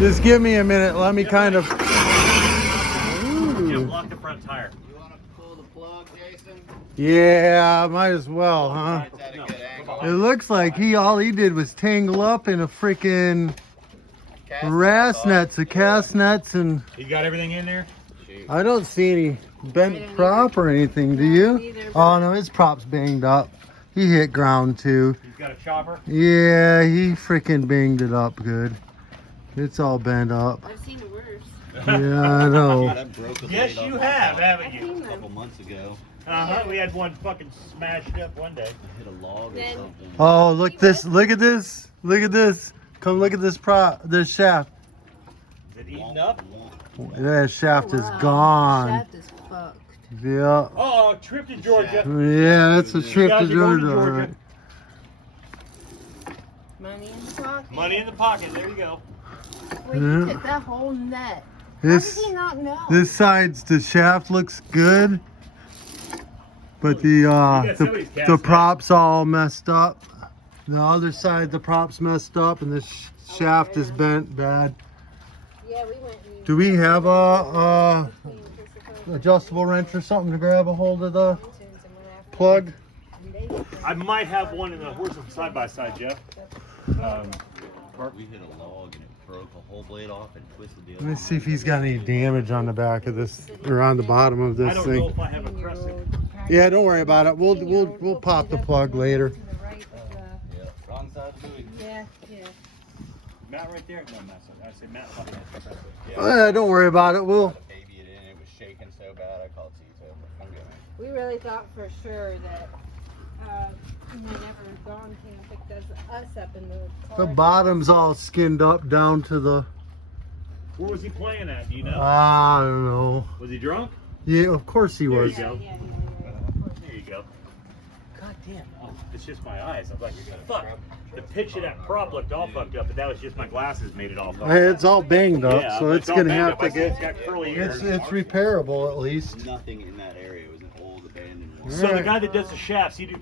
Just give me a minute. Let me kind of. Yeah, block the front tire. You want to pull the plug, Jason? Yeah, might as well, huh? It's at a good angle. It looks like all he did was tangle up in a freaking Cast nets, a cast nets, and You got everything in there? I don't see any bent prop or anything. Do you? Oh no, his prop's banged up. He hit ground too. He's got a chopper. Yeah, he freaking banged it up good. It's all bent up. I've seen it worse. Yeah, I know. That broke a Yes, blade you off have, my haven't I've you? seen a couple them. months ago. We had one fucking smashed up one day. I hit a log or Then- something. Oh, look this! Look at this! Look at this! Come look at this prop, this shaft. Is it eaten up? That shaft is Wow, gone. Shaft is fucked. Yeah. Oh, trip to Georgia. Yeah, that's a trip Guys, to you're going to Georgia. all Georgia. right. Money in the pocket. Money in the pocket. There you go. Wait, Yeah. he took that whole net. This How did he not know? this side's the shaft looks good, but the prop's all messed up. The other side, the prop's messed up, and this shaft is bent bad. Yeah, we went. And Do we have a cleaned Christopher adjustable wrench or something to grab a hold of the Johnson and went after plug? them. I might have one in the horse side by side, Jeff. We hit a log and it broke a whole blade off and twisted the other Let me see if he's got any damage on the back of this or on the bottom of I this don't know thing. if I have a crescent. Yeah, don't worry about it. We'll pop the plug later. To the right of Yeah, wrong side of the buoy. the- Yeah, yeah. Matt right there? No, Matt. I say Matt. fucking has Don't worry about it. We'll. Baby it in, it was shaking so bad I called Tito. I'm good. We really thought for sure that my never gone camp picked us up in the car. The bottom's all skinned up down to the. Where was he playing at? Do you know? I don't know. Was he drunk? Yeah, of course he There was. you go. Yeah. There you go. God damn. Oh, it's just my eyes. I'm like, fuck. The pitch of that prop looked all fucked up, but that was just my glasses made it all fucked up. It's all banged up, Yeah, so but it's all gonna banged have up. to I see get. It's got curly ears. It's repairable at least. Nothing in that area. It was an old abandoned one. So the guy that does the shafts, he do